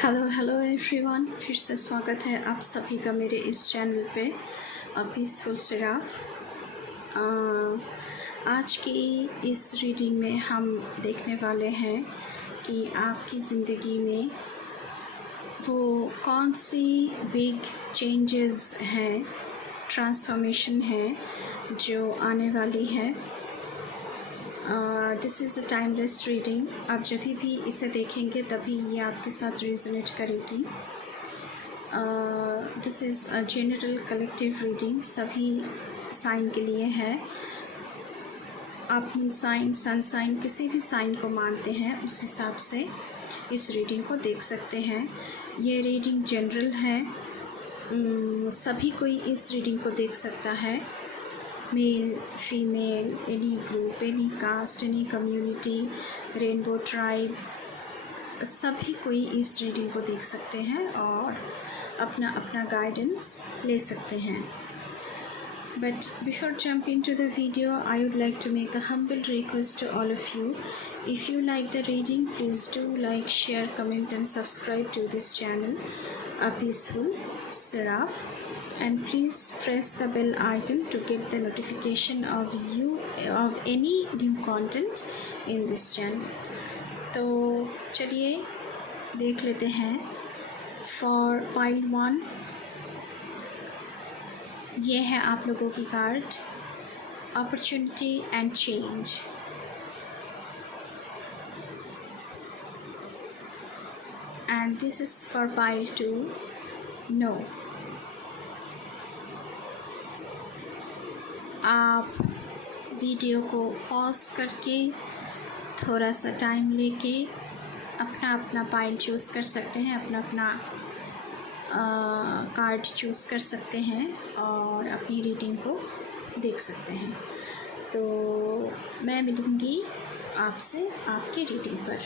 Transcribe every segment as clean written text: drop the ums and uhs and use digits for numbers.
Hello everyone, फिर से स्वागत है आप सभी का मेरे इस चैनल पे पीसफुल सिराफ। आज की इस रीडिंग में हम देखने वाले हैं कि आपकी ज़िंदगी में वो कौन सी बिग चेंजेस हैं, ट्रांसफॉर्मेशन है जो आने वाली है। This is a timeless reading. आप जब भी इसे देखेंगे तभी ये आपके साथ रेजोनेट करेगी। This is a general collective reading, सभी साइन के लिए है। आप मून साइन, सन साइन, किसी भी साइन को मानते हैं उस हिसाब से इस रीडिंग को देख सकते हैं। ये रीडिंग जनरल है, सभी कोई इस रीडिंग को देख सकता है। Male, female, any group, any caste, any community, rainbow tribe, सभी कोई इस रीडिंग को देख सकते हैं और अपना अपना गाइडेंस ले सकते हैं। But before jumping to the video, I would like to make a humble request to all of you. If you like the reading, please do like, share, comment and subscribe to this channel, A Peaceful Seraph. And please press the bell icon to get the notification of any new content in this channel. तो चलिए देख लेते हैं। For pile 1, ये है आप लोगों की card, opportunity and change. And this is for pile 2, no. आप वीडियो को पॉज करके थोड़ा सा टाइम लेके अपना अपना पाइल चूज़ कर सकते हैं, अपना अपना कार्ड चूज़ कर सकते हैं और अपनी रीडिंग को देख सकते हैं। तो मैं मिलूँगी आपसे आपकी रीडिंग पर।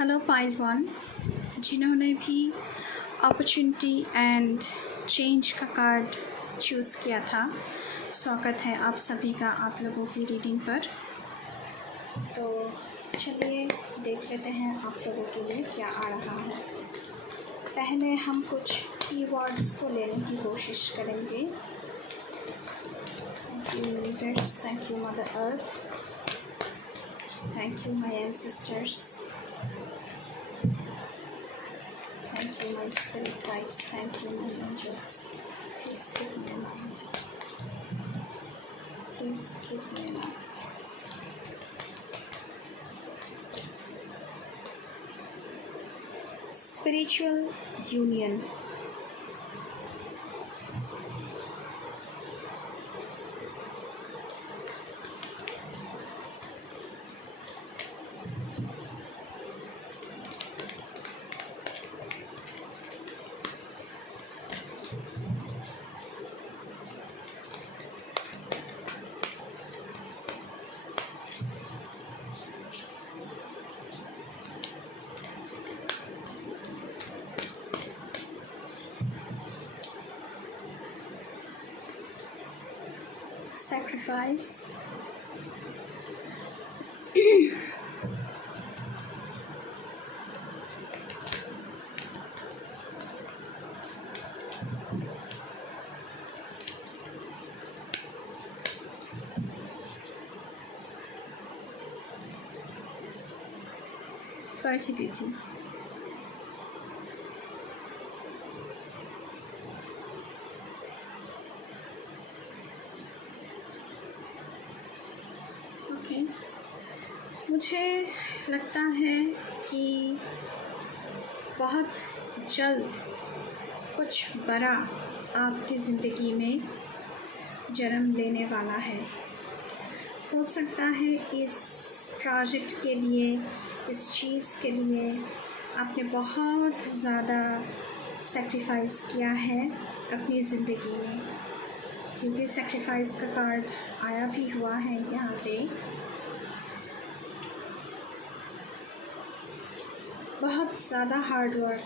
हेलो पाइल 1, जिन्होंने भी अपॉर्चुनिटी एंड चेंज का कार्ड चूज़ किया था, स्वागत है आप सभी का आप लोगों की रीडिंग पर। तो चलिए देख लेते हैं आप लोगों के लिए क्या आ रहा है। पहले हम कुछ कीवर्ड्स को लेने की कोशिश करेंगे। Thank you universe, thank you mother earth, thank you my ancestors, thank you my spirit guides, thank you my angels. Please give me a light, please give me a light. Spiritual union. Sacrifice. Fertility. मुझे लगता है कि बहुत जल्द कुछ बड़ा आपकी ज़िंदगी में जन्म लेने वाला है। हो सकता है इस प्रोजेक्ट के लिए, इस चीज़ के लिए आपने बहुत ज़्यादा सैक्रिफाइस किया है अपनी ज़िंदगी में, क्योंकि सैक्रिफाइस का कार्ड आया भी हुआ है यहाँ पे। बहुत ज़्यादा हार्ड वर्क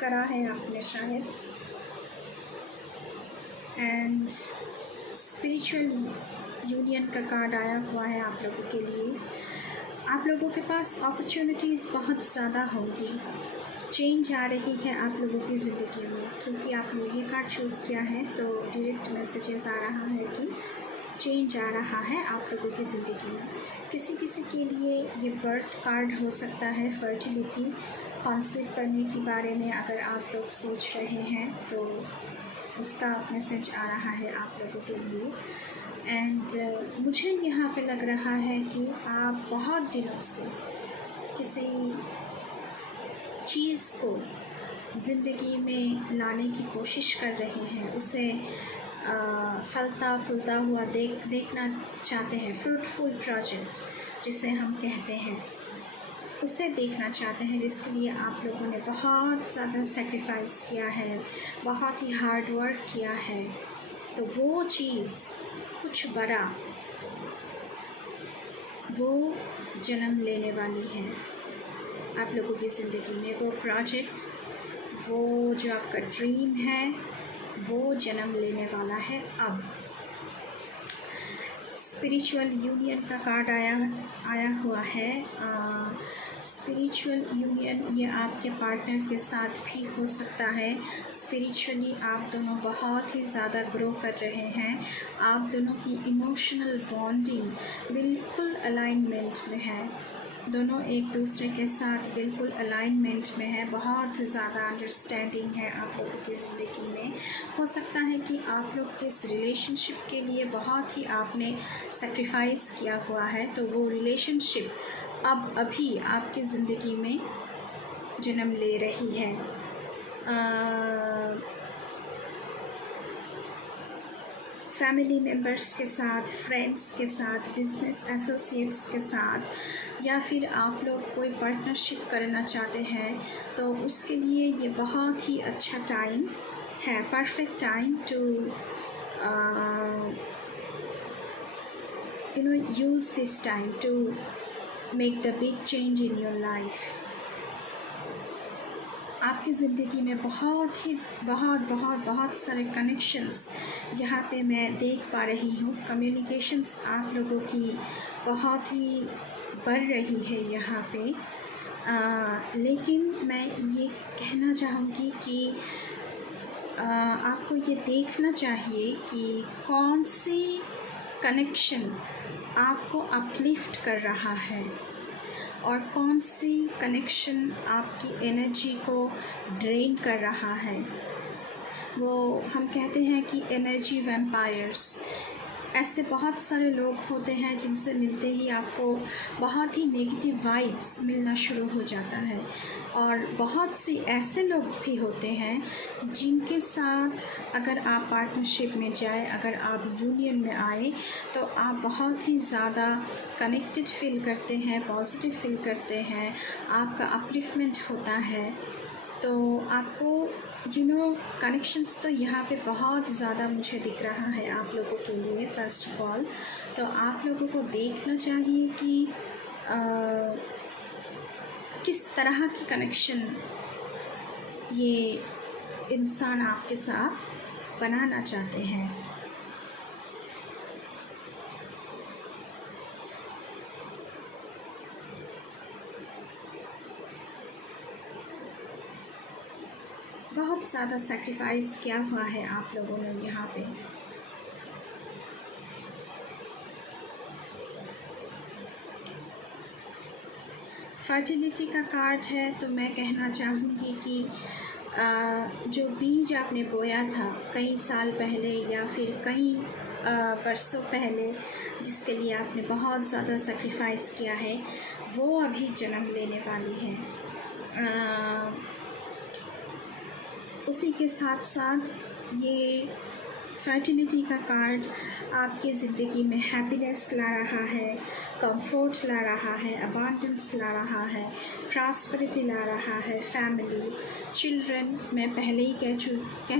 करा है आपने शायद। एंड स्पिरिचुअल यूनियन का कार्ड आया हुआ है आप लोगों के लिए। आप लोगों के पास अपॉर्चुनिटीज़ बहुत ज़्यादा होंगी। चेंज आ रही है आप लोगों की ज़िंदगी में, क्योंकि आपने ये कार्ड चूज़ किया है तो डायरेक्ट मैसेजेस आ रहा है कि चेंज आ रहा है आप लोगों की ज़िंदगी में। किसी किसी के लिए ये बर्थ कार्ड हो सकता है, फर्टिलिटी, कॉन्सीव करने के बारे में अगर आप लोग सोच रहे हैं तो उसका मैसेज आ रहा है आप लोगों के लिए। एंड मुझे यहाँ पे लग रहा है कि आप बहुत दिनों से किसी चीज़ को ज़िंदगी में लाने की कोशिश कर रहे हैं, उसे फलता फूलता हुआ देखना चाहते हैं। फ्रूटफुल प्रोजेक्ट जिसे हम कहते हैं, उसे देखना चाहते हैं, जिसके लिए आप लोगों ने बहुत ज़्यादा सेक्रीफाइस किया है, बहुत ही हार्ड वर्क किया है। तो वो चीज़ कुछ बड़ा वो जन्म लेने वाली है आप लोगों की ज़िंदगी में। वो प्रोजेक्ट, वो जो आपका ड्रीम है, वो जन्म लेने वाला है। अब स्पिरिचुअल यूनियन का कार्ड आया हुआ है। स्पिरिचुअल यूनियन ये आपके पार्टनर के साथ भी हो सकता है। स्पिरिचुअली आप दोनों बहुत ही ज़्यादा ग्रो कर रहे हैं। आप दोनों की इमोशनल बॉन्डिंग बिल्कुल अलाइनमेंट में है। दोनों एक दूसरे के साथ बिल्कुल अलाइनमेंट में है। बहुत ज़्यादा अंडरस्टैंडिंग है आप लोगों की ज़िंदगी में। हो सकता है कि आप लोग इस रिलेशनशिप के लिए बहुत ही आपने सेक्रीफाइस किया हुआ है, तो वो रिलेशनशिप अब अभी आपकी ज़िंदगी में जन्म ले रही है। फैमिली मेम्बर्स के साथ, फ्रेंड्स के साथ, बिज़नेस एसोसिएट्स के साथ, या फिर आप लोग कोई पार्टनरशिप करना चाहते हैं तो उसके लिए ये बहुत ही अच्छा टाइम है, perfect time to use this time to make the big change in your life। आपकी ज़िंदगी में बहुत सारे कनेक्शंस यहाँ पे मैं देख पा रही हूँ। कम्युनिकेशंस आप लोगों की बहुत ही बढ़ रही है यहाँ पे। लेकिन मैं ये कहना चाहूँगी कि आपको ये देखना चाहिए कि कौन सी कनेक्शन आपको अपलिफ्ट कर रहा है और कौन सी कनेक्शन आपकी एनर्जी को ड्रेन कर रहा है। वो हम कहते हैं कि एनर्जी वैम्पायर्स, ऐसे बहुत सारे लोग होते हैं जिनसे मिलते ही आपको बहुत ही नेगेटिव वाइब्स मिलना शुरू हो जाता है। और बहुत सी ऐसे लोग भी होते हैं जिनके साथ अगर आप पार्टनरशिप में जाए, अगर आप यूनियन में आए तो आप बहुत ही ज़्यादा कनेक्टेड फील करते हैं, पॉजिटिव फील करते हैं, आपका अपलिफ्टमेंट होता है। तो आपको कनेक्शंस तो यहाँ पे बहुत ज़्यादा मुझे दिख रहा है आप लोगों के लिए। फ़र्स्ट ऑफ ऑल तो आप लोगों को देखना चाहिए कि किस तरह की कनेक्शन ये इंसान आपके साथ बनाना चाहते हैं। बहुत ज़्यादा सेक्रीफाइस किया हुआ है आप लोगों ने यहाँ पे। फर्टिलिटी का कार्ड है, तो मैं कहना चाहूँगी कि जो बीज आपने बोया था कई साल पहले या फिर कई बरसों पहले, जिसके लिए आपने बहुत ज़्यादा सेक्रीफाइस किया है, वो अभी जन्म लेने वाली है। उसी के साथ साथ ये फर्टिलिटी का कार्ड आपकी ज़िंदगी में हैप्पीनेस ला रहा है, कंफर्ट ला रहा है, अबांडेंस ला रहा है, प्रॉस्पेरिटी ला रहा है, फैमिली, चिल्ड्रन। मैं पहले ही कह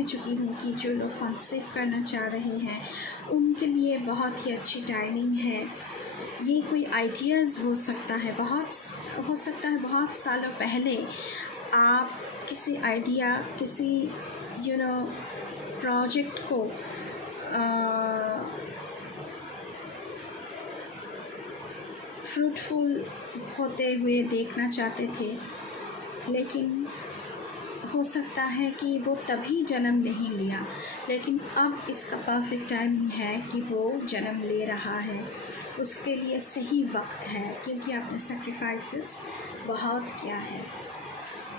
चुकी हूँ कि जो लोग कंसीव करना चाह रहे हैं उनके लिए बहुत ही अच्छी टाइमिंग है। ये कोई आइडियाज़ हो सकता है, बहुत सालों पहले आप किसी आइडिया, किसी प्रोजेक्ट को फ्रूटफुल होते हुए देखना चाहते थे, लेकिन हो सकता है कि वो तभी जन्म नहीं लिया, लेकिन अब इसका परफेक्ट टाइमिंग है कि वो जन्म ले रहा है। उसके लिए सही वक्त है, क्योंकि आपने सेक्रीफाइसेस बहुत किया है।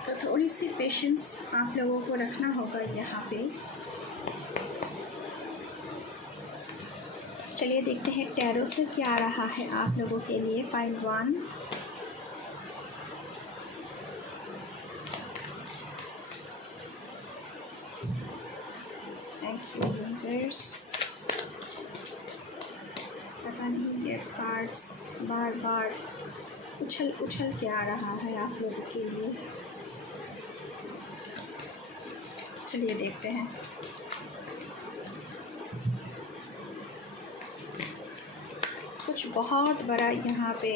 तो थोड़ी सी पेशेंस आप लोगों को रखना होगा यहाँ पे। चलिए देखते हैं टैरो से क्या आ रहा है आप लोगों के लिए। Pile 1, thank you universe. पता नहीं ये कार्ड्स बार बार उछल उछल के आ रहा है आप लोगों के लिए। चलिए देखते हैं। कुछ बहुत बड़ा यहाँ पे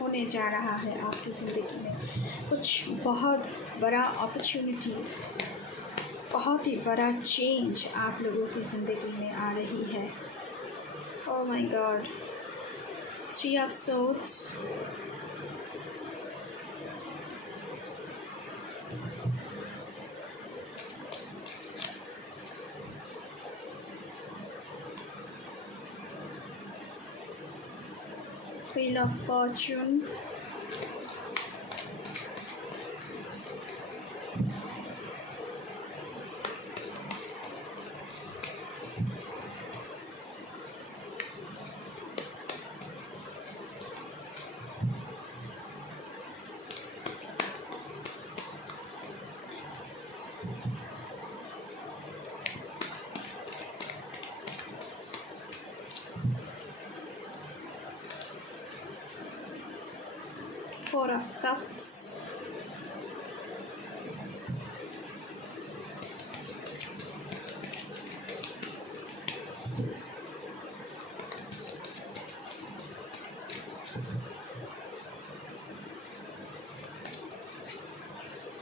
होने जा रहा है आपकी ज़िंदगी में। कुछ बहुत बड़ा अपॉर्चुनिटी, बहुत ही बड़ा चेंज आप लोगों की ज़िंदगी में आ रही है। Oh my God, 3 of swords, Wheel of Fortune, Four of Cups,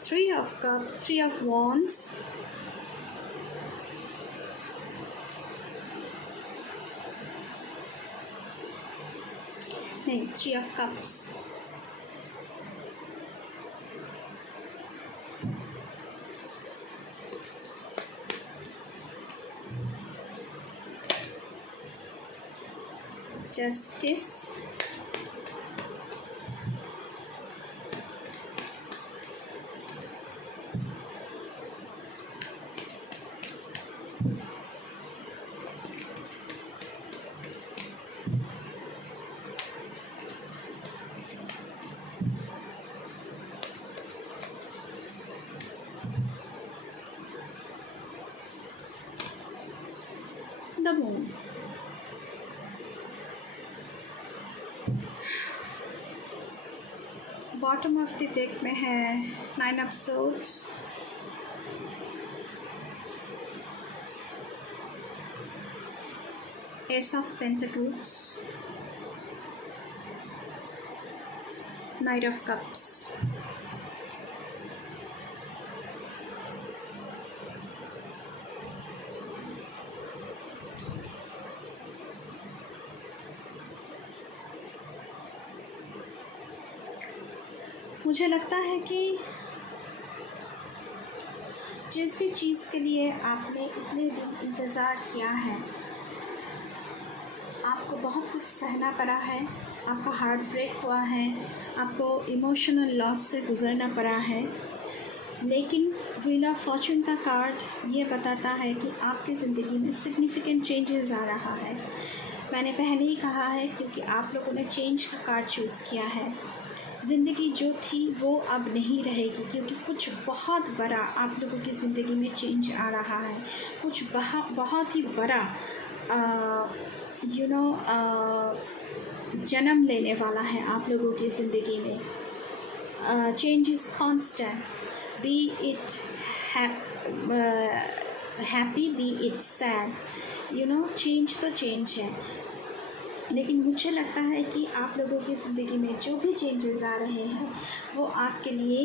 Three of Wands, नहीं, 3 of Cups, Justice, the Moon. Bottom of the deck में है 9 of swords, S of pentacles, night of cups. मुझे लगता है कि जिस भी चीज़ के लिए आपने इतने दिन इंतज़ार किया है, आपको बहुत कुछ सहना पड़ा है, आपका हार्ट ब्रेक हुआ है, आपको इमोशनल लॉस से गुज़रना पड़ा है, लेकिन व्हील ऑफ फॉर्चून का कार्ड ये बताता है कि आपकी ज़िंदगी में सिग्निफिकेंट चेंजेस आ रहा है। मैंने पहले ही कहा है, क्योंकि आप लोगों ने चेंज का कार्ड चूज़ किया है। ज़िंदगी जो थी वो अब नहीं रहेगी, क्योंकि कुछ बहुत बड़ा आप लोगों की ज़िंदगी में चेंज आ रहा है। कुछ बहुत ही बड़ा जन्म लेने वाला है आप लोगों की ज़िंदगी में। Change is constant, B it happy, B it sad, change तो चेंज है। लेकिन मुझे लगता है कि आप लोगों की ज़िंदगी में जो भी चेंजेस आ रहे हैं वो आपके लिए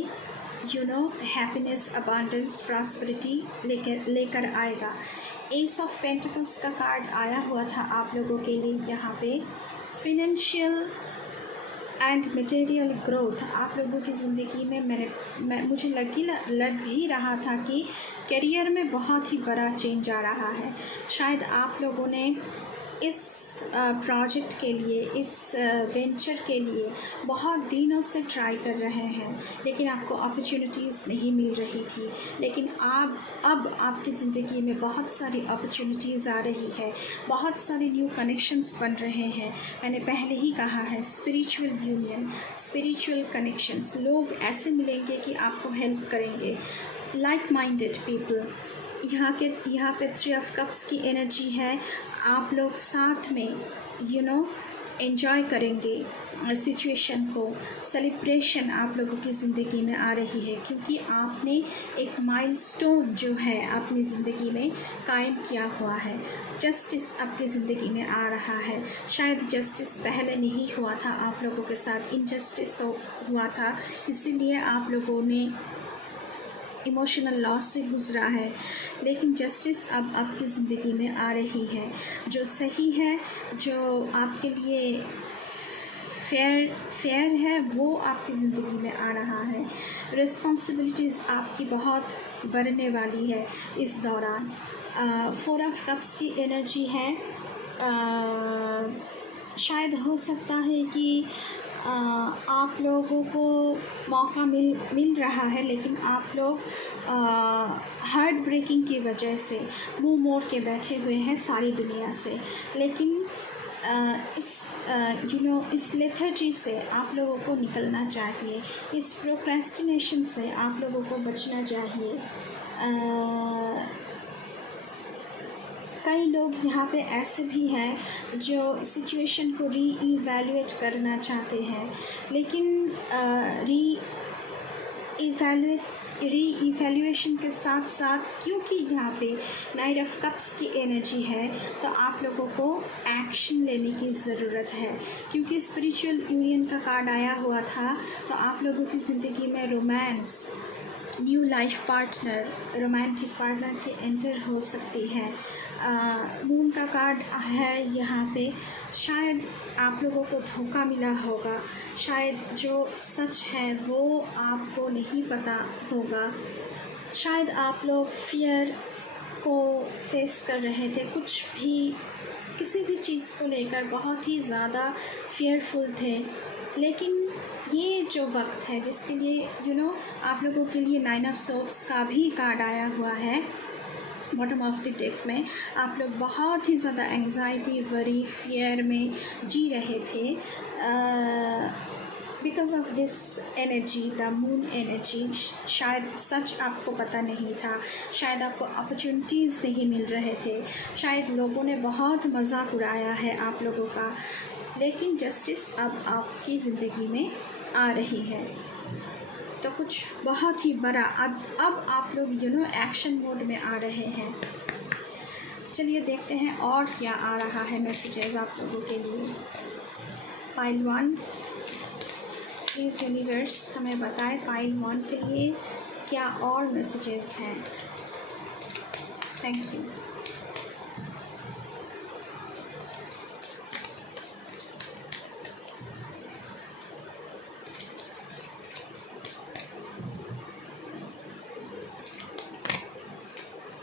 हैप्पीनेस, अबांडेंस, प्रॉस्पेरिटी लेकर आएगा। एस ऑफ पेंटिकल्स का कार्ड आया हुआ था आप लोगों के लिए यहाँ पे। Financial and material growth. आप लोगों की ज़िंदगी में मुझे लग ही रहा था कि करियर में बहुत ही बड़ा चेंज आ रहा है। शायद आप लोगों ने इस प्रोजेक्ट के लिए, इस वेंचर के लिए बहुत दिनों से ट्राई कर रहे हैं, लेकिन आपको अपॉर्चुनिटीज़ नहीं मिल रही थी। लेकिन अब आपकी ज़िंदगी में बहुत सारी अपॉर्चुनिटीज़ आ रही है, बहुत सारे न्यू कनेक्शंस बन रहे हैं। मैंने पहले ही कहा है, स्पिरिचुअल यूनियन, स्पिरिचुअल कनेक्शंस, लोग ऐसे मिलेंगे कि आपको हेल्प करेंगे, लाइक माइंडेड पीपल। यहाँ पे 3 ऑफ कप्स की एनर्जी है। आप लोग साथ में एंजॉय करेंगे सिचुएशन को। सेलिब्रेशन आप लोगों की ज़िंदगी में आ रही है, क्योंकि आपने एक माइलस्टोन जो है अपनी ज़िंदगी में कायम किया हुआ है। जस्टिस आपकी ज़िंदगी में आ रहा है। शायद जस्टिस पहले नहीं हुआ था, आप लोगों के साथ इनजस्टिस हुआ था, इसीलिए आप लोगों ने इमोशनल लॉस से गुज़रा है। लेकिन जस्टिस अब आपकी ज़िंदगी में आ रही है, जो सही है, जो आपके लिए फेयर है, वो आपकी ज़िंदगी में आ रहा है। रिस्पॉन्सिबिलिटीज़ आपकी बहुत बढ़ने वाली है इस दौरान। 4 ऑफ कप्स की एनर्जी है। शायद हो सकता है कि आप लोगों को मौका मिल रहा है, लेकिन आप लोग हार्ट ब्रेकिंग की वजह से मुंह मोड़ के बैठे हुए हैं सारी दुनिया से। लेकिन इस लेथर्जी से आप लोगों को निकलना चाहिए, इस प्रोक्रेस्टिनेशन से आप लोगों को बचना चाहिए। कई लोग यहाँ पे ऐसे भी हैं जो सिचुएशन को री-इवैल्यूएट करना चाहते हैं, लेकिन री-इवैल्यूएशन के साथ साथ, क्योंकि यहाँ पे 9 ऑफ कप्स की एनर्जी है, तो आप लोगों को एक्शन लेने की ज़रूरत है। क्योंकि स्पिरिचुअल यूनियन का कार्ड आया हुआ था, तो आप लोगों की ज़िंदगी में romance, new life partner, romantic partner की एंटर हो सकती है। मून का कार्ड है यहाँ पे। शायद आप लोगों को धोखा मिला होगा, शायद जो सच है वो आपको नहीं पता होगा। शायद आप लोग फियर को फेस कर रहे थे, किसी भी चीज़ को लेकर बहुत ही ज़्यादा फियरफुल थे। लेकिन ये जो वक्त है जिसके लिए आप लोगों के लिए 9 ऑफ सोर्ड्स का भी कार्ड आया हुआ है बॉटम ऑफ द डेक में। आप लोग बहुत ही ज़्यादा एंग्जाइटी, वरी, फियर में जी रहे थे because of this energy, the moon energy. शायद सच आपको पता नहीं था, शायद आपको अपॉर्चुनिटीज़ नहीं मिल रहे थे, शायद लोगों ने बहुत मजाक उड़ाया है आप लोगों का। लेकिन जस्टिस अब आपकी ज़िंदगी में आ रही है, तो कुछ बहुत ही बड़ा अब आप लोग एक्शन मोड में आ रहे हैं। चलिए देखते हैं और क्या आ रहा है मैसेजेस आप लोगों के लिए। पाइल 1, प्लीज़ यूनिवर्स हमें बताएं पाइल 1 के लिए क्या और मैसेजेस हैं। Thank you.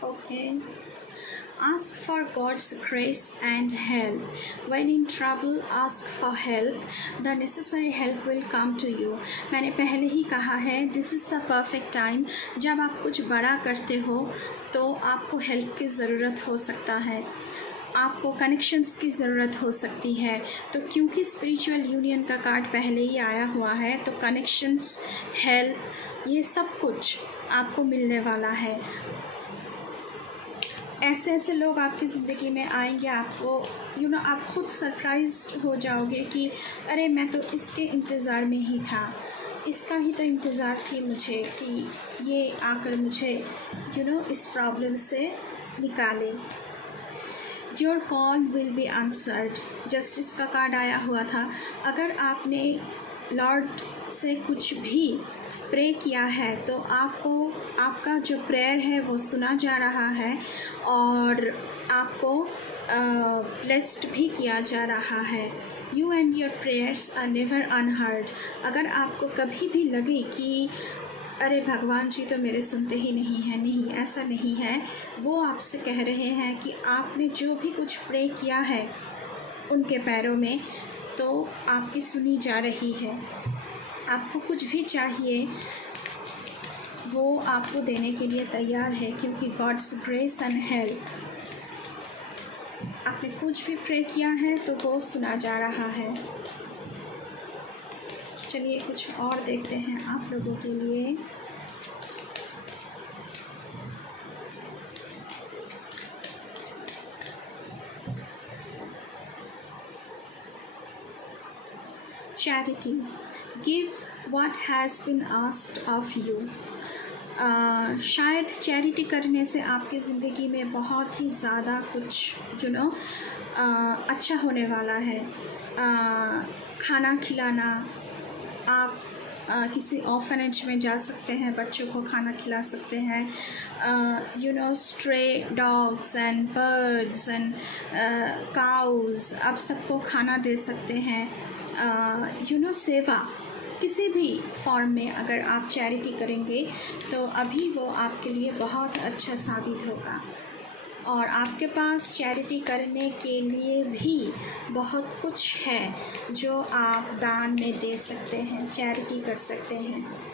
Okay. Ask for God's grace and help. When in trouble, ask for help. The necessary help will come to you. मैंने पहले ही कहा है, this is the perfect time. जब आप कुछ बड़ा करते हो तो आपको हेल्प की ज़रूरत हो सकता है, आपको कनेक्शंस की ज़रूरत हो सकती है। तो क्योंकि स्पिरिचुअल यूनियन का कार्ड पहले ही आया हुआ है, तो कनेक्शंस, हेल्प, ये सब कुछ आपको मिलने वाला है। ऐसे लोग आपकी ज़िंदगी में आएंगे, आपको आप खुद सरप्राइज्ड हो जाओगे कि अरे मैं तो इसके इंतज़ार में ही था, इसका ही तो इंतज़ार थी मुझे कि ये आकर मुझे इस प्रॉब्लम से निकाले। Your call will be answered. Justice का कार्ड आया हुआ था। अगर आपने लॉर्ड से कुछ भी प्रे किया है तो आपका जो प्रेयर है वो सुना जा रहा है और आपको ब्लेस्ड भी किया जा रहा है। You and your prayers are never unheard. अगर आपको कभी भी लगे कि अरे भगवान जी तो मेरे सुनते ही नहीं हैं, नहीं, ऐसा नहीं है। वो आपसे कह रहे हैं कि आपने जो भी कुछ प्रे किया है उनके पैरों में, तो आपकी सुनी जा रही है। आपको कुछ भी चाहिए वो आपको देने के लिए तैयार है, क्योंकि गॉड्स ग्रेस एंड हेल्प, आपने कुछ भी प्रे किया है तो वो सुना जा रहा है। चलिए कुछ और देखते हैं आप लोगों के लिए। Charity, give what has been asked of you. शायद चैरिटी करने से आपकी ज़िंदगी में बहुत ही ज़्यादा कुछ अच्छा होने वाला है। खाना खिलाना, आप किसी ऑर्फनेज में जा सकते हैं, बच्चों को खाना खिला सकते हैं। Stray dogs and birds and cows, आप सबको खाना दे सकते हैं। सेवा किसी भी फॉर्म में अगर आप चैरिटी करेंगे तो अभी वो आपके लिए बहुत अच्छा साबित होगा। और आपके पास चैरिटी करने के लिए भी बहुत कुछ है जो आप दान में दे सकते हैं, चैरिटी कर सकते हैं।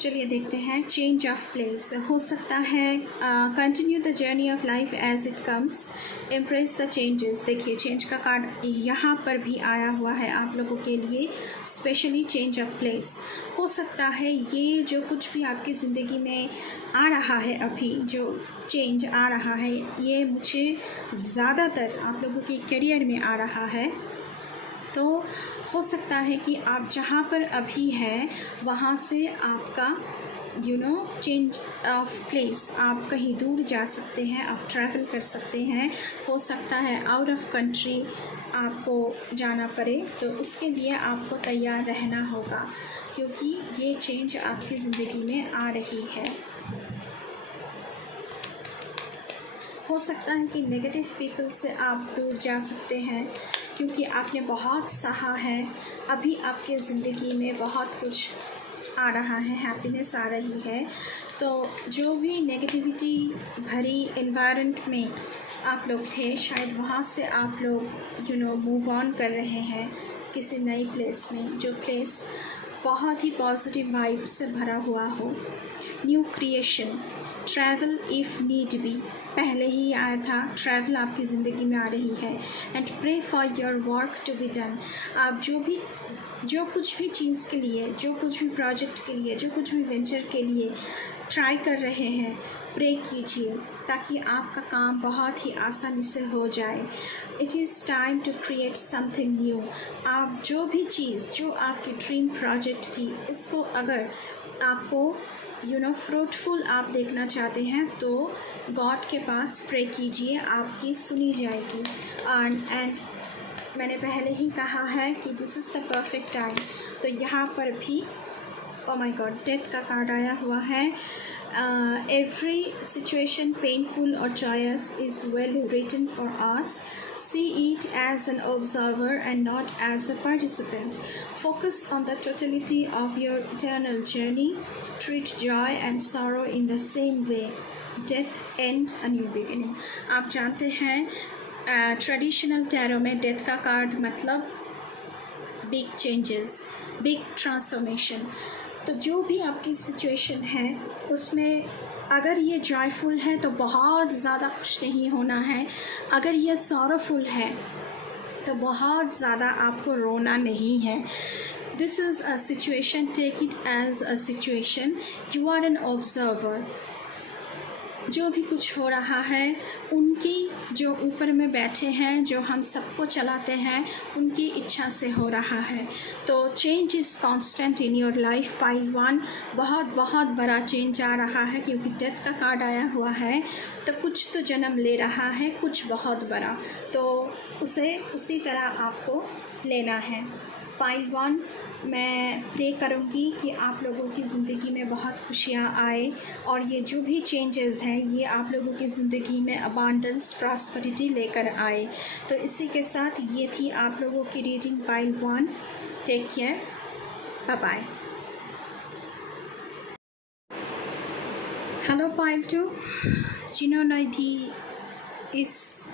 चलिए देखते हैं। चेंज ऑफ प्लेस, हो सकता है continue the journey of life as it comes, embrace the changes. देखिए चेंज का कार्ड यहाँ पर भी आया हुआ है आप लोगों के लिए, स्पेशली चेंज ऑफ प्लेस। हो सकता है ये जो कुछ भी आपकी ज़िंदगी में आ रहा है, अभी जो चेंज आ रहा है, ये मुझे ज़्यादातर आप लोगों के करियर में आ रहा है। तो हो सकता है कि आप जहाँ पर अभी हैं वहाँ से आपका चेंज ऑफ प्लेस, आप कहीं दूर जा सकते हैं, आप ट्रैवल कर सकते हैं। हो सकता है आउट ऑफ कंट्री आपको जाना पड़े, तो उसके लिए आपको तैयार रहना होगा, क्योंकि ये चेंज आपकी ज़िंदगी में आ रही है। हो सकता है कि नेगेटिव पीपल से आप दूर जा सकते हैं, क्योंकि आपने बहुत सहा है। अभी आपके ज़िंदगी में बहुत कुछ आ रहा है, हैप्पीनेस आ रही है। तो जो भी नेगेटिविटी भरी एनवायरनमेंट में आप लोग थे, शायद वहाँ से आप लोग मूव ऑन कर रहे हैं किसी नई प्लेस में, जो प्लेस बहुत ही पॉजिटिव वाइब से भरा हुआ हो। New creation, travel if need be, पहले ही आया था, ट्रैवल आपकी ज़िंदगी में आ रही है। And pray for your work to be done, आप जो कुछ भी चीज़ के लिए, जो कुछ भी प्रोजेक्ट के लिए, जो कुछ भी वेंचर के लिए ट्राई कर रहे हैं, प्रे कीजिए ताकि आपका काम बहुत ही आसानी से हो जाए। It is time to create something new. आप जो भी चीज़, जो आपकी ड्रीम प्रोजेक्ट थी, उसको अगर आपको फ्रूटफुल आप देखना चाहते हैं तो गॉड के पास प्रे कीजिए, आपकी सुनी जाएगी। एंड मैंने पहले ही कहा है कि this is the perfect time. तो यहाँ पर भी ओ माय गॉड, डेथ का कार्ड आया हुआ है। एवरी सिचुएशन पेनफुल और joyous is well written for us, see it as an observer and not as a participant, focus on the totality of your eternal journey, treat joy and sorrow in the same way, death and a new beginning. आप जानते हैं traditional tarot में death का card मतलब big changes, big transformation. तो जो भी आपकी सिचुएशन है उसमें अगर ये जॉयफुल है तो बहुत ज़्यादा खुश नहीं होना है, अगर ये सॉरोफुल है तो बहुत ज़्यादा आपको रोना नहीं है। This is a situation, take it as a situation, you are an observer. जो भी कुछ हो रहा है उनकी, जो ऊपर में बैठे हैं, जो हम सबको चलाते हैं, उनकी इच्छा से हो रहा है। तो change is constant in your life. Pile 1, बहुत बड़ा चेंज आ रहा है, क्योंकि डेथ का कार्ड आया हुआ है, तो कुछ तो जन्म ले रहा है, कुछ बहुत बड़ा, तो उसे उसी तरह आपको लेना है। पाइल 1, मैं प्रे करूँगी कि आप लोगों की ज़िंदगी में बहुत खुशियाँ आए और ये जो भी चेंजेस हैं ये आप लोगों की ज़िंदगी में अबांडेंस प्रॉस्पेरिटी लेकर आए। तो इसी के साथ ये थी आप लोगों की reading pile 1। Take care, bye bye. Hello pile 2, जिन्होंने भी इस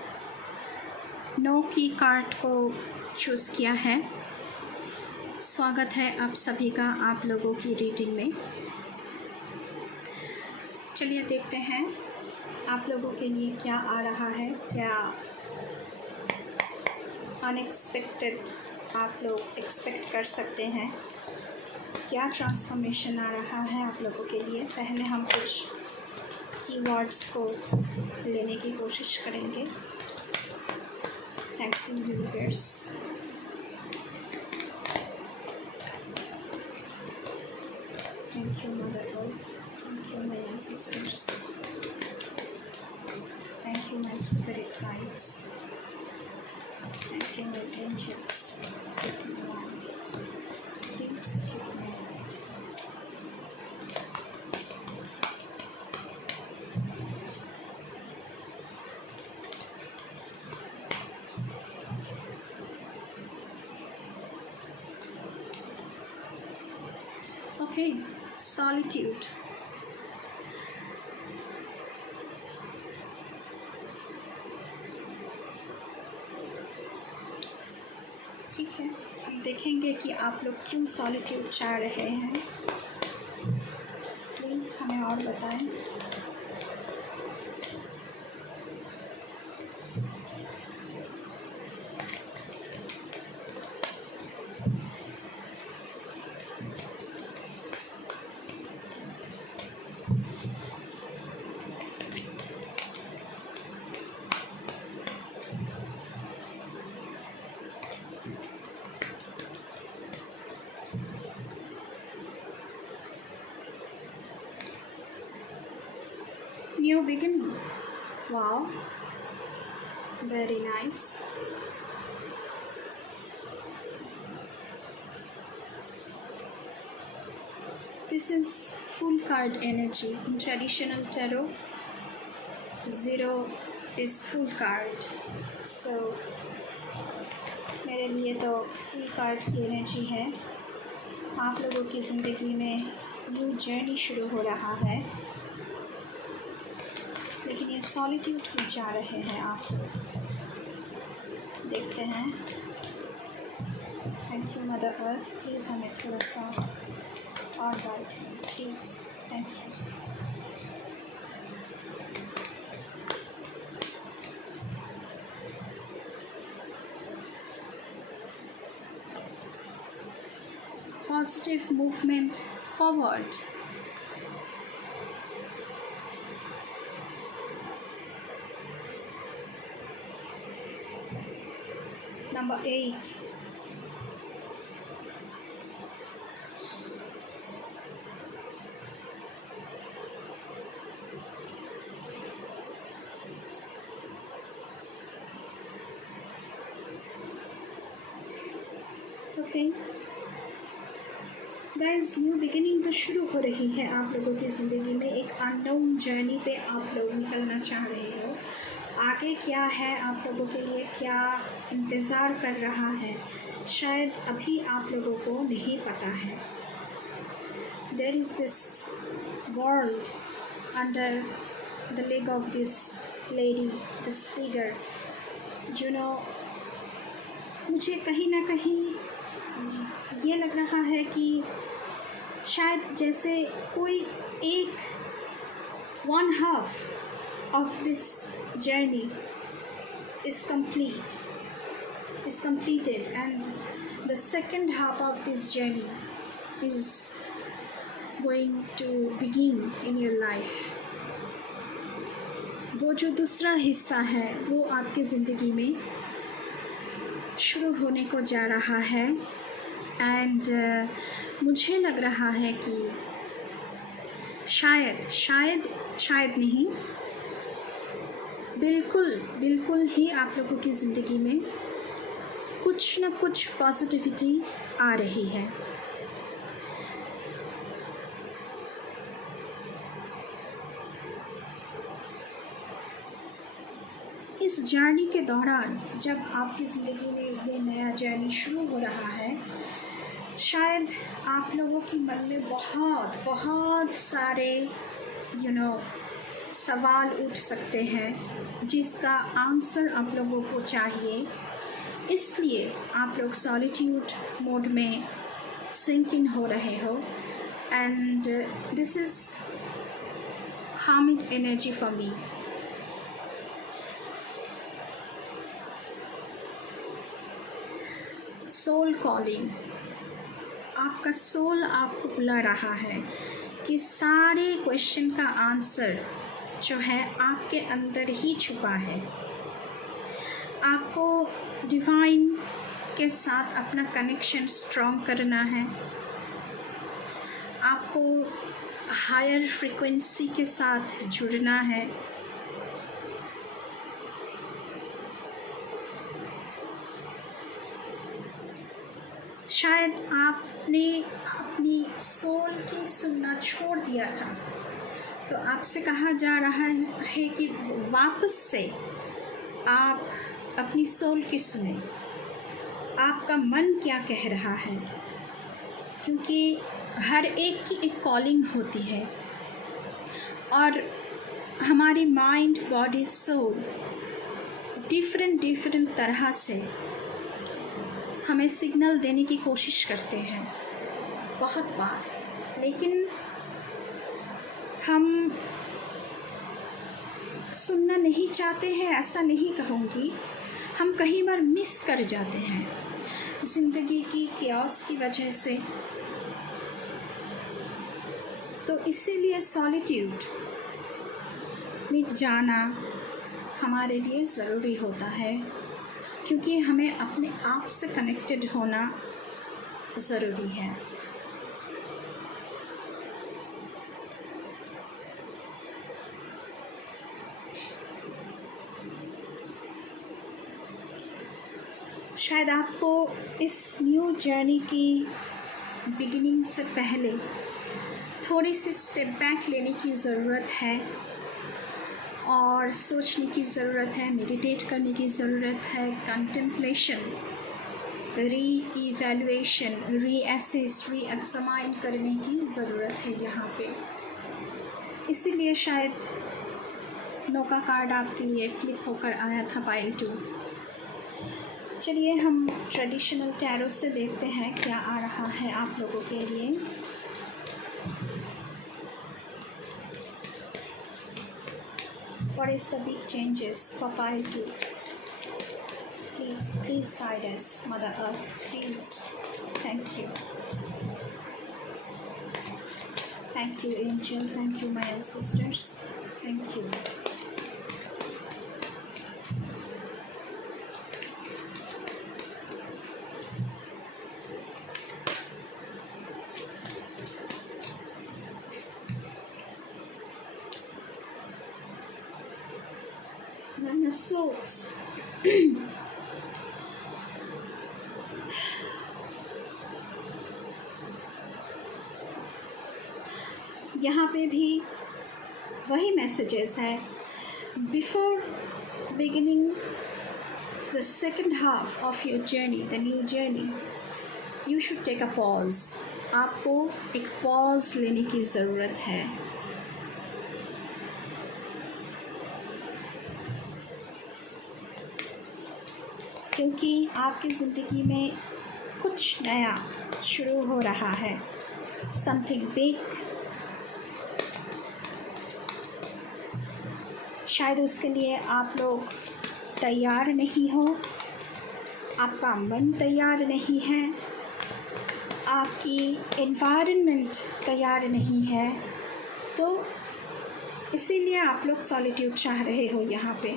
9 की कार्ड को चूज़ किया है, स्वागत है आप सभी का आप लोगों की रीडिंग में। चलिए देखते हैं आप लोगों के लिए क्या आ रहा है, क्या अनएक्सपेक्टेड आप लोग एक्सपेक्ट कर सकते हैं, क्या ट्रांसफॉर्मेशन आ रहा है आप लोगों के लिए। पहले हम कुछ कीवर्ड्स को लेने की कोशिश करेंगे। Thank you universe. Thank you, Mother Earth. Thank you, my ancestors. Thank you, my spirit guides. Thank you, my angels. Keep me light. Please keep me light. Okay, solitude. ठीक है, हम देखेंगे कि आप लोग क्यों सॉलिट्यूड चाह रहे हैं। प्लीज़ हमें और बताएं। New beginning. Wow, very nice. This is full card energy. In traditional tarot, 0 is full card. So मेरे लिए तो फुल कार्ड की एनर्जी है। आप लोगों की ज़िंदगी में न्यू जर्नी शुरू हो रहा है, लेकिन ये सॉलिट्यूड क्यों जा रहे हैं आप लोग, देखते हैं। Thank you mother earth, please हमें थोड़ा सा और गाइड करें please. Thank you. Positive movement forward. Number 8. Okay. Guys, new beginning तो शुरू हो रही है आप लोगों की ज़िंदगी में। एक अननोन जर्नी पे आप लोग निकलना चाह रहे हो। आगे क्या है आप लोगों के लिए, क्या इंतज़ार कर रहा है, शायद अभी आप लोगों को नहीं पता है। There is this world under the leg of this lady, this figure. You know, मुझे कहीं ना कहीं ये लग रहा है कि शायद जैसे कोई एक 1/2 of this journey is completed and the second half of this journey is going to begin in your life. वो जो दूसरा हिस्सा है वो आपकी ज़िंदगी में शुरू होने को जा रहा है। एंड मुझे लग रहा है कि शायद नहीं, बिल्कुल ही आप लोगों की ज़िंदगी में कुछ न कुछ पॉजिटिविटी आ रही है। इस जर्नी के दौरान जब आपकी ज़िंदगी में ये नया जर्नी शुरू हो रहा है, शायद आप लोगों के मन में बहुत बहुत सारे सवाल उठ सकते हैं जिसका आंसर आप लोगों को चाहिए। इसलिए आप लोग सॉलिट्यूड मोड में सिंक इन हो रहे हो, and this is hermit energy for me. Soul calling, आपका सोल आपको बुला रहा है कि सारे क्वेश्चन का आंसर जो है आपके अंदर ही छुपा है। आपको डिवाइन के साथ अपना कनेक्शन स्ट्रॉन्ग करना है, आपको हायर फ्रीक्वेंसी के साथ जुड़ना है। शायद आपने अपनी सोल की सुनना छोड़ दिया था, तो आपसे कहा जा रहा है कि वापस से आप अपनी सोल की सुने, आपका मन क्या कह रहा है, क्योंकि हर एक की एक कॉलिंग होती है और हमारी माइंड, बॉडी, सोल डिफरेंट तरह से हमें सिग्नल देने की कोशिश करते हैं बहुत बार, लेकिन हम सुनना नहीं चाहते हैं, ऐसा नहीं कहूँगी, हम कई बार मिस कर जाते हैं ज़िंदगी की chaos की वजह से। तो इसीलिए सॉलिट्यूड में जाना हमारे लिए ज़रूरी होता है, क्योंकि हमें अपने आप से कनेक्टेड होना ज़रूरी है। शायद आपको इस न्यू जर्नी की बिगिनिंग से पहले थोड़ी सी स्टेप बैक लेने की ज़रूरत है और सोचने की ज़रूरत है, मेडिटेट करने की ज़रूरत है, कंटेम्पलेशन, री-इवैल्यूएशन, री-एसेस, री-एग्जामाइन करने की ज़रूरत है यहाँ पे। इसीलिए शायद नौका कार्ड आपके लिए फ्लिप होकर आया था, पाइल 2। चलिए हम ट्रेडिशनल टैरो से देखते हैं क्या आ रहा है आप लोगों के लिए। What is the big changes for pile 2? Please guide us, Mother Earth, please. Thank you. Thank you, Angel. Thank you, my ancestors. Thank you. Nine of Swords. यहाँ पे भी वही मैसेजेस है। Before beginning the second half of your journey, the new journey, you should take a pause. आपको एक pause लेने की ज़रूरत है। क्योंकि आपकी ज़िंदगी में कुछ नया शुरू हो रहा है, समथिंग बिग। शायद उसके लिए आप लोग तैयार नहीं हो, आपका मन तैयार नहीं है, आपकी एनवायरनमेंट तैयार नहीं है, तो इसीलिए आप लोग सॉलिट्यूड चाह रहे हो यहाँ पे।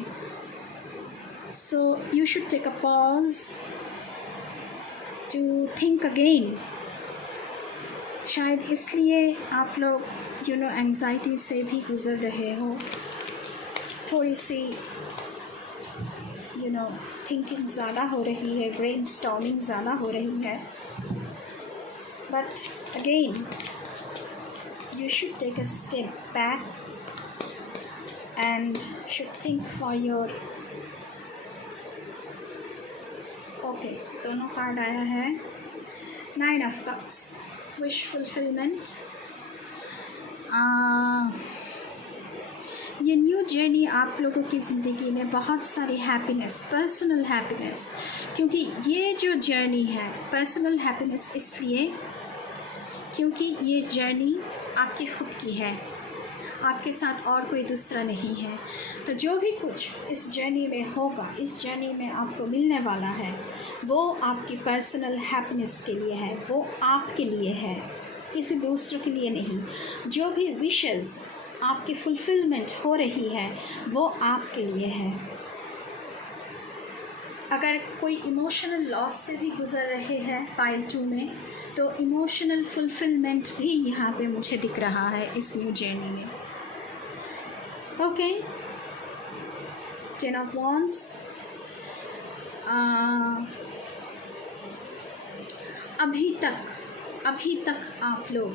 So you should take a pause to think again. शायद इसलिए आप लोग एंग्जाइटी से भी गुज़र रहे हो, थोड़ी सी थिंकिंग ज़्यादा हो रही है, ब्रेन स्टॉर्मिंग ज़्यादा हो रही है। But again you should take a step back and should think for your okay, दोनों कार्ड आया है 9 ऑफ कप्स, विश फुलफिलमेंट। ये न्यू जर्नी आप लोगों की ज़िंदगी में बहुत सारी हैप्पीनेस, पर्सनल हैप्पीनेस, क्योंकि ये जो जर्नी है पर्सनल हैप्पीनेस इसलिए क्योंकि ये जर्नी आपकी ख़ुद की है, आपके साथ और कोई दूसरा नहीं है। तो जो भी कुछ इस जर्नी में होगा, इस जर्नी में आपको मिलने वाला है, वो आपकी पर्सनल हैप्पीनेस के लिए है, वो आपके लिए है, किसी दूसरे के लिए नहीं। जो भी विशेस आपकी फुलफिलमेंट हो रही है वो आपके लिए है। अगर कोई इमोशनल लॉस से भी गुज़र रहे हैं पाइल 2 में, तो इमोशनल फुलफिलमेंट भी यहाँ पे मुझे दिख रहा है इस न्यू जर्नी में। Okay, 10 of wands. अभी तक आप लोग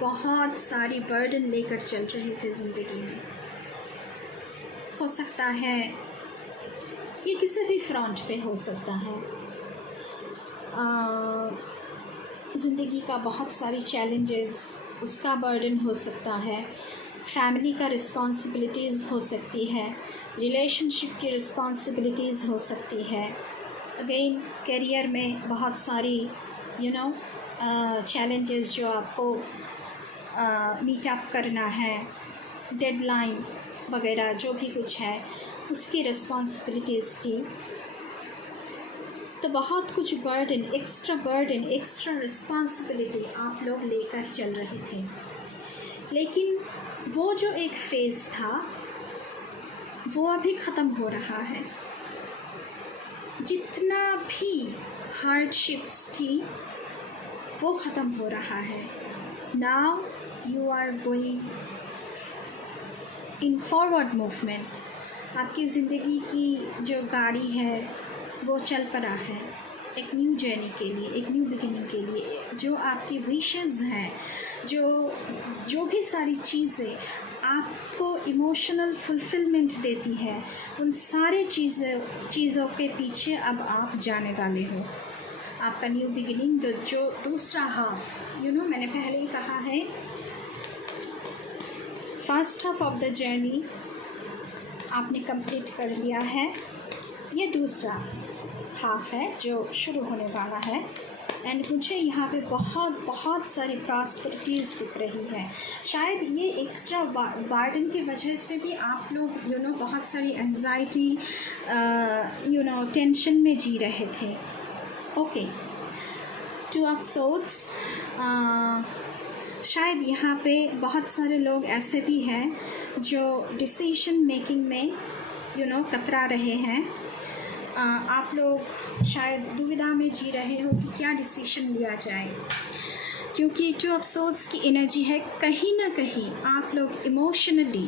बहुत सारी बर्डन लेकर चल रहे थे ज़िंदगी में। हो सकता है ये किसी भी फ्रंट पे हो सकता है। ज़िंदगी का बहुत सारी चैलेंजेस, उसका बर्डन हो सकता है, फैमिली का रिस्पॉन्सिबिलिटीज़ हो सकती है, रिलेशनशिप की रिस्पॉन्सिबिलिटीज़ हो सकती है। अगेन करियर में बहुत सारी चैलेंजेस जो आपको मीट अप करना है, डेडलाइन वगैरह जो भी कुछ है उसकी रिस्पॉन्सिबिलिटीज़ थी। तो बहुत कुछ बर्डन, एक्स्ट्रा रिस्पॉन्सिबिलिटी आप लोग लेकर चल रहे थे। लेकिन वो जो एक फेज़ था वो अभी ख़त्म हो रहा है। जितना भी हार्डशिप्स थी वो ख़त्म हो रहा है। Now you are going in forward movement. आपकी ज़िंदगी की जो गाड़ी है वो चल पड़ा है एक न्यू जर्नी के लिए, एक न्यू बिगिनिंग के लिए। जो आपकी विशेस हैं, जो भी सारी चीज़ें आपको इमोशनल फुलफिलमेंट देती है, उन सारे चीज़ों के पीछे अब आप जाने वाले हो। आपका न्यू बिगिनिंग, जो दूसरा हाफ, मैंने पहले ही कहा है, first half of the journey आपने कंप्लीट कर लिया है। ये दूसरा हाफ है जो शुरू होने वाला है। एंड मुझे यहाँ पे बहुत सारी प्रॉस्पेरिटीज़ दिख रही है। शायद ये एक्स्ट्रा बर्डन की वजह से भी आप लोग बहुत सारी एंजाइटी टेंशन में जी रहे थे। Okay, 2 of swords. शायद यहाँ पे बहुत सारे लोग ऐसे भी हैं जो डिसीजन मेकिंग में कतरा रहे हैं। आप लोग शायद दुविधा में जी रहे हो कि क्या डिसीजन लिया जाए, क्योंकि 2 ऑफ सोर्ड्स की एनर्जी है। कहीं ना कहीं आप लोग इमोशनली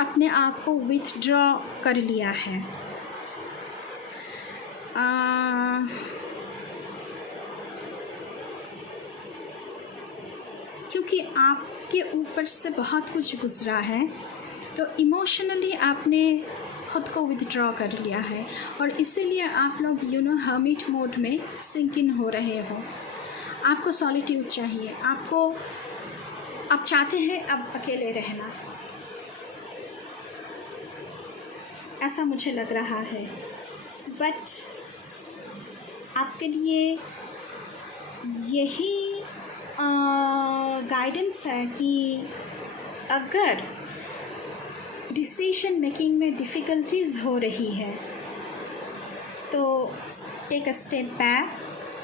अपने आप को विथड्रॉ कर लिया है। क्योंकि आपके ऊपर से बहुत कुछ गुजरा है, तो इमोशनली आपने ख़ुद को विथड्रॉ कर लिया है और इसीलिए आप लोग हर्मिट मोड में सिंक इन हो रहे हो। आपको सॉलिट्यूड चाहिए, आप चाहते हैं अब अकेले रहना, ऐसा मुझे लग रहा है। बट आपके लिए यही गाइडेंस है कि अगर डिसीजन मेकिंग में डिफ़िकल्टीज़ हो रही है तो take a step back,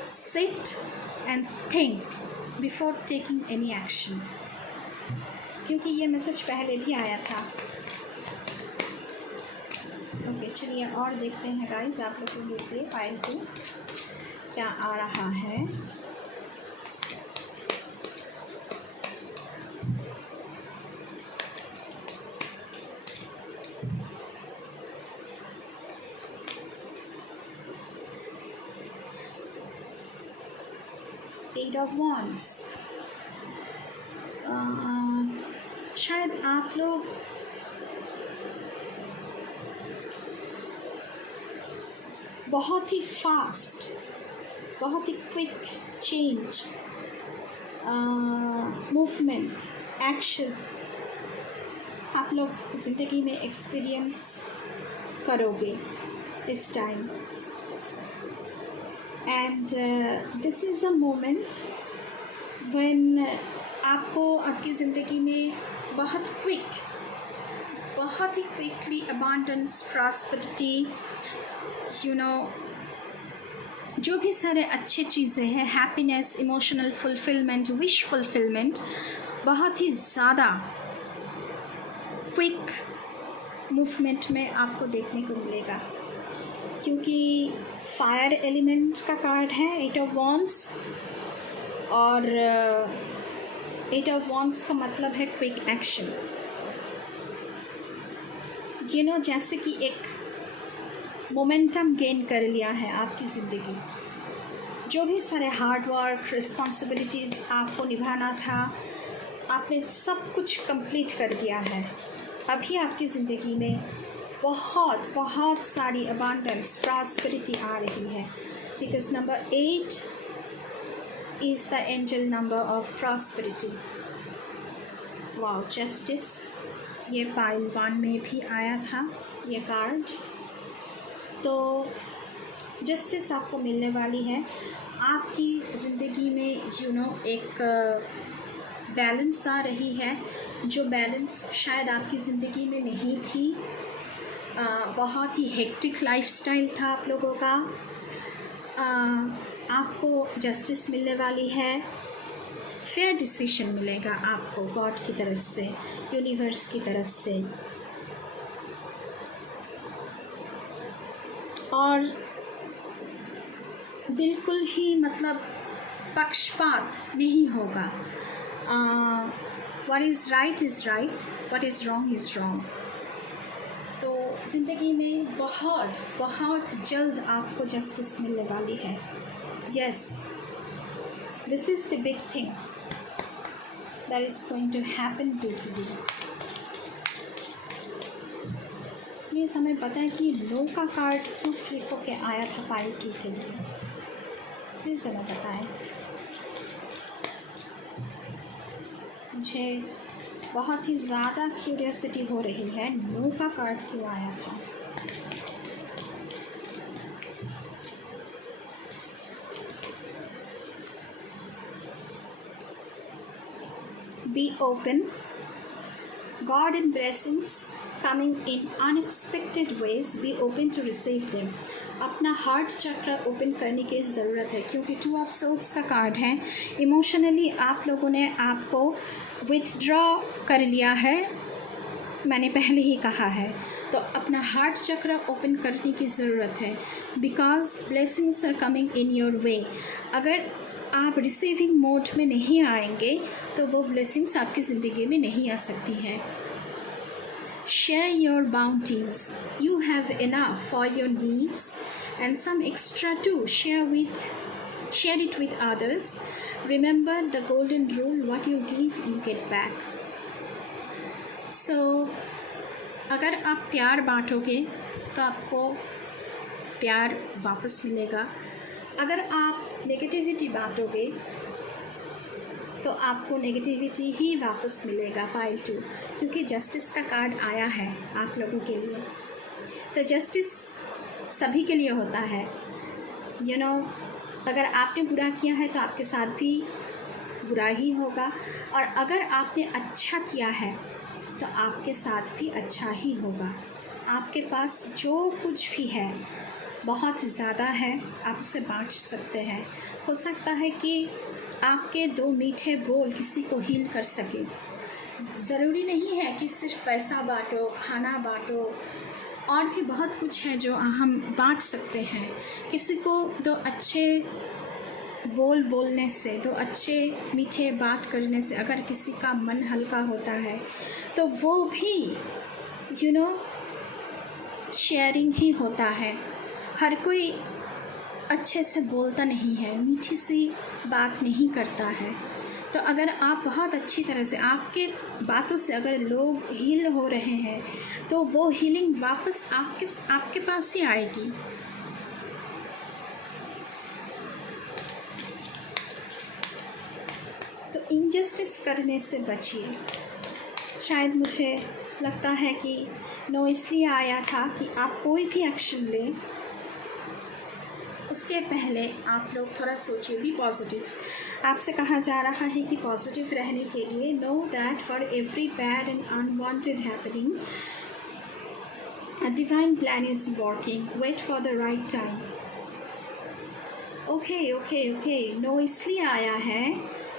sit and think before taking any action, क्योंकि ये मैसेज पहले भी आया था। ओके, चलिए और देखते हैं गाइस आप लोगों के लिए फाइल को क्या आ रहा है। Eight of Wands। शायद आप लोग बहुत ही फास्ट, बहुत ही क्विक चेंज, मूवमेंट, एक्शन आप लोग ज़िंदगी में एक्सपीरियंस करोगे इस time. And this is a moment when आपको आपकी ज़िंदगी में बहुत ही क्विकली अबांडेंस, प्रॉस्पेरिटी, जो भी सारे अच्छे चीज़ें हैं, happiness, emotional fulfilment, wish fulfilment बहुत ही ज़्यादा क्विक मूवमेंट में आपको देखने को मिलेगा, क्योंकि फायर एलिमेंट का कार्ड है 8 ऑफ वॉन्ड्स, और 8 ऑफ वॉन्ड्स का मतलब है क्विक एक्शन। जैसे कि एक मोमेंटम गेन कर लिया है आपकी ज़िंदगी। जो भी सारे हार्ड वर्क, रिस्पॉन्सिबिलिटीज़ आपको निभाना था, आपने सब कुछ कंप्लीट कर दिया है। अभी आपकी ज़िंदगी में बहुत सारी अबांडेंस, प्रॉस्पेरिटी आ रही है, because number 8 is the angel number of prosperity. Wow, justice, ये पाइल 1 में भी आया था ये कार्ड। तो जस्टिस आपको मिलने वाली है। आपकी ज़िंदगी में एक बैलेंस आ रही है, जो बैलेंस शायद आपकी ज़िंदगी में नहीं थी। बहुत ही हेक्टिक लाइफस्टाइल था आप लोगों का। आपको जस्टिस मिलने वाली है, फेयर डिसीजन मिलेगा आपको गॉड की तरफ से, यूनिवर्स की तरफ से, और बिल्कुल ही पक्षपात नहीं होगा। What is right is right, what is wrong is wrong. तो ज़िंदगी में बहुत जल्द आपको जस्टिस मिलने वाली है। Yes, this is the big thing that is going to happen to you। ये समय पता है कि लो का कार्ड क्यों फ्लिप होके आया था पाइल 2 के लिए, प्लीज़ ज़रा बताएं मुझे। बहुत ही ज़्यादा क्यूरियोसिटी हो रही है, लो का कार्ड क्यों आया था। Be open, God and blessings coming in unexpected ways, be open to receive them। अपना हार्ट चक्र ओपन करने की ज़रूरत है, क्योंकि 2 ऑफ सोर्ड्स का कार्ड है। इमोशनली आप लोगों ने आपको विथड्रॉ कर लिया है, मैंने पहले ही कहा है। तो अपना हार्ट चक्र ओपन करने की ज़रूरत है, because blessings are coming in your way. अगर आप रिसीविंग मोड में नहीं आएंगे तो वो ब्लेसिंग्स आपकी ज़िंदगी में नहीं आ सकती हैं। Share your bounties, you have enough for your needs and some extra to share it with others. Remember the golden rule, what you give you get back. So अगर आप प्यार बांटोगे तो आपको प्यार वापस मिलेगा। अगर आप नेगेटिविटी बांटोगे तो आपको नेगेटिविटी ही वापस मिलेगा पाइल 2, क्योंकि जस्टिस का कार्ड आया है आप लोगों के लिए। तो जस्टिस सभी के लिए होता है। अगर आपने बुरा किया है तो आपके साथ भी बुरा ही होगा, और अगर आपने अच्छा किया है तो आपके साथ भी अच्छा ही होगा। आपके पास जो कुछ भी है बहुत ज़्यादा है, आप उसे बांट सकते हैं। हो सकता है कि आपके 2 मीठे बोल किसी को हील कर सके। ज़रूरी नहीं है कि सिर्फ पैसा बांटो, खाना बांटो, और भी बहुत कुछ है जो हम बांट सकते हैं। किसी को 2 अच्छे बोल बोलने से, 2 अच्छे मीठे बात करने से अगर किसी का मन हल्का होता है तो वो भी शेयरिंग ही होता है। हर कोई अच्छे से बोलता नहीं है, मीठी सी बात नहीं करता है। तो अगर आप बहुत अच्छी तरह से, आपके बातों से अगर लोग हील हो रहे हैं तो वो हीलिंग वापस आपके पास ही आएगी। तो इनजस्टिस करने से बचिए। शायद मुझे लगता है कि नो इसलिए आया था कि आप कोई भी एक्शन लें उसके पहले आप लोग थोड़ा सोचिए, भी पॉजिटिव। आपसे कहा जा रहा है कि पॉजिटिव रहने के लिए know that for every bad and unwanted happening a divine plan is working, wait for the right time. Okay okay okay, no इसलिए आया है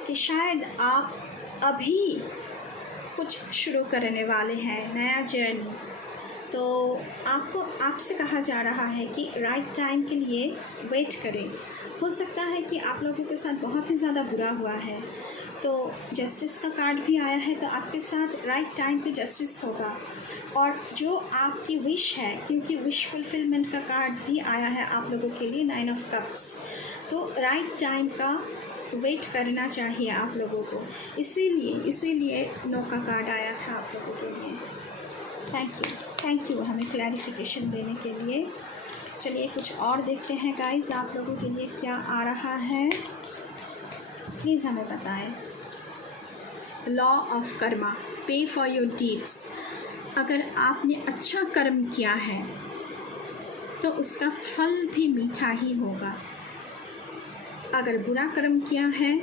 कि शायद आप अभी कुछ शुरू करने वाले हैं, नया जर्नी। तो आपसे कहा जा रहा है कि राइट टाइम के लिए वेट करें। हो सकता है कि आप लोगों के साथ बहुत ही ज़्यादा बुरा हुआ है, तो जस्टिस का कार्ड भी आया है, तो आपके साथ राइट टाइम पे जस्टिस होगा। और जो आपकी विश है, क्योंकि विश फुलफिलमेंट का कार्ड भी आया है आप लोगों के लिए, 9 ऑफ कप्स, तो राइट टाइम का वेट करना चाहिए आप लोगों को। इसीलिए नो का कार्ड आया था आप लोगों के लिए। थैंक यू हमें क्लैरिफिकेशन देने के लिए। चलिए कुछ और देखते हैं गाइस, आप लोगों के लिए क्या आ रहा है, प्लीज़ हमें बताएं। लॉ ऑफ कर्मा, पे फॉर योर डीड्स। अगर आपने अच्छा कर्म किया है तो उसका फल भी मीठा ही होगा। अगर बुरा कर्म किया है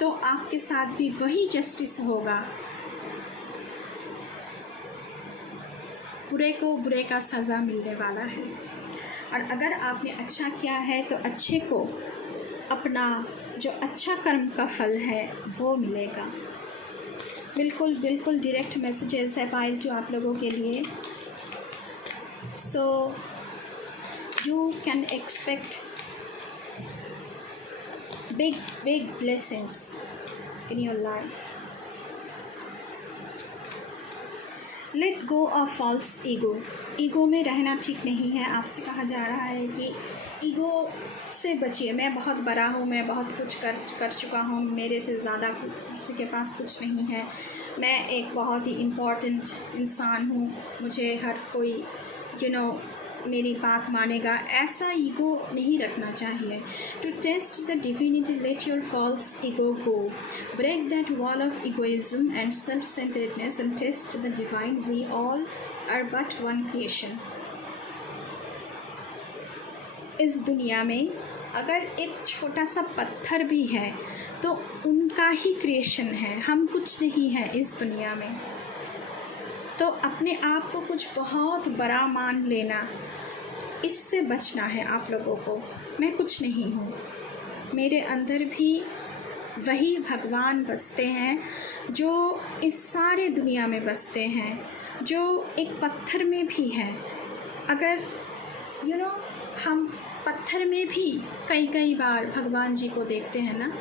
तो आपके साथ भी वही जस्टिस होगा। बुरे को बुरे का सज़ा मिलने वाला है, और अगर आपने अच्छा किया है तो अच्छे को अपना जो अच्छा कर्म का फल है वो मिलेगा। बिल्कुल बिल्कुल डायरेक्ट मैसेजेस है पाइल टू आप लोगों के लिए। So you can expect big blessings in your life. Let go of false ego. Ego में रहना ठीक नहीं है। आपसे कहा जा रहा है कि ईगो से बचिए। मैं बहुत बड़ा हूँ, मैं बहुत कुछ कर चुका हूँ, मेरे से ज़्यादा किसी के पास कुछ नहीं है, मैं एक बहुत ही इम्पॉर्टेंट इंसान हूँ, मुझे हर कोई मेरी बात मानेगा, ऐसा ईगो नहीं रखना चाहिए। To taste the divinity let your false ego go, break that wall of egoism and self centeredness and taste the divine, we all are but one creation. इस दुनिया में अगर एक छोटा सा पत्थर भी है तो उनका ही क्रिएशन है, हम कुछ नहीं है इस दुनिया में। तो अपने आप को कुछ बहुत बड़ा मान लेना, इससे बचना है आप लोगों को। मैं कुछ नहीं हूँ, मेरे अंदर भी वही भगवान बसते हैं जो इस सारे दुनिया में बसते हैं, जो एक पत्थर में भी है। अगर हम पत्थर में भी कई बार भगवान जी को देखते हैं ना,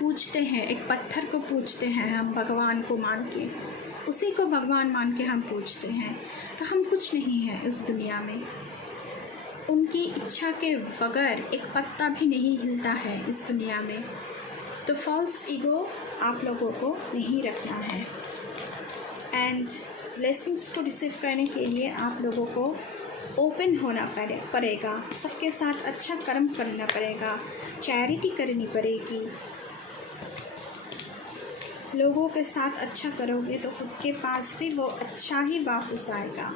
पूजते हैं, एक पत्थर को पूजते हैं हम भगवान को मान के, उसी को भगवान मान के हम पूजते हैं। तो हम कुछ नहीं है इस दुनिया में। उनकी इच्छा के बगैर एक पत्ता भी नहीं हिलता है इस दुनिया में। तो फॉल्स ईगो आप लोगों को नहीं रखना है। एंड ब्लेसिंग्स को रिसीव करने के लिए आप लोगों को ओपन होना पड़ेगा, सबके साथ अच्छा कर्म करना पड़ेगा, चैरिटी करनी पड़ेगी। लोगों के साथ अच्छा करोगे तो खुद के पास भी वो अच्छा ही वापस आएगा।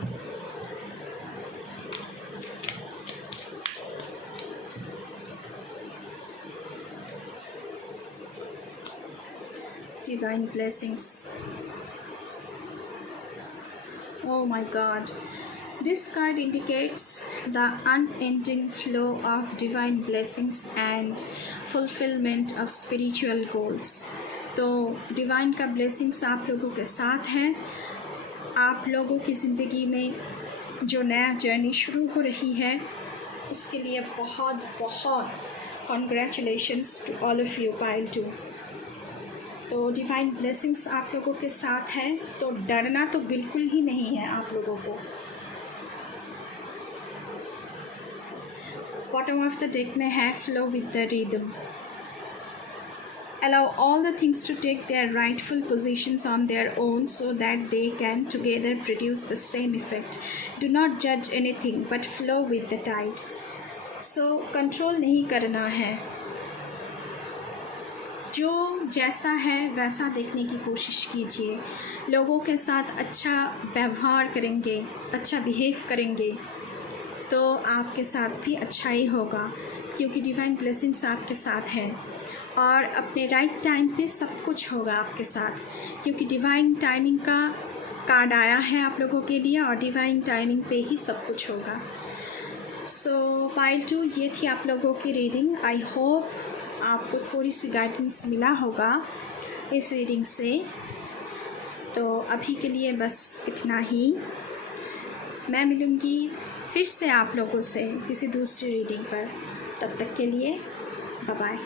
Divine blessings. Oh my God. This card indicates the unending flow of divine blessings and fulfillment of spiritual goals. तो डिवाइन का ब्लेसिंग्स आप लोगों के साथ हैं। आप लोगों की ज़िंदगी में जो नया जर्नी शुरू हो रही है उसके लिए बहुत बहुत congratulations to all of you pile two. तो डिवाइन ब्लेसिंग्स आप लोगों के साथ हैं, तो डरना तो बिल्कुल ही नहीं है आप लोगों को। बॉटम ऑफ द डेक में है flow with the rhythm. Allow all the things to take their rightful positions on their own so that they can together produce the same effect. Do not judge anything but flow with the tide. So control नहीं करना है, जो जैसा है वैसा देखने की कोशिश कीजिए। लोगों के साथ अच्छा व्यवहार करेंगे, अच्छा बिहेव करेंगे तो आपके साथ भी अच्छा ही होगा, क्योंकि डिवाइन ब्लेसिंग्स आपके साथ है। और अपने राइट टाइम पे सब कुछ होगा आपके साथ, क्योंकि डिवाइन टाइमिंग का कार्ड आया है आप लोगों के लिए और डिवाइन टाइमिंग पे ही सब कुछ होगा। सो पाइल 2 ये थी आप लोगों की रीडिंग। आई होप आपको थोड़ी सी गाइडेंस मिला होगा इस रीडिंग से। तो अभी के लिए बस इतना ही। मैं मिलूँगी फिर से आप लोगों से किसी दूसरी रीडिंग पर। तब तक के लिए बाय बाय।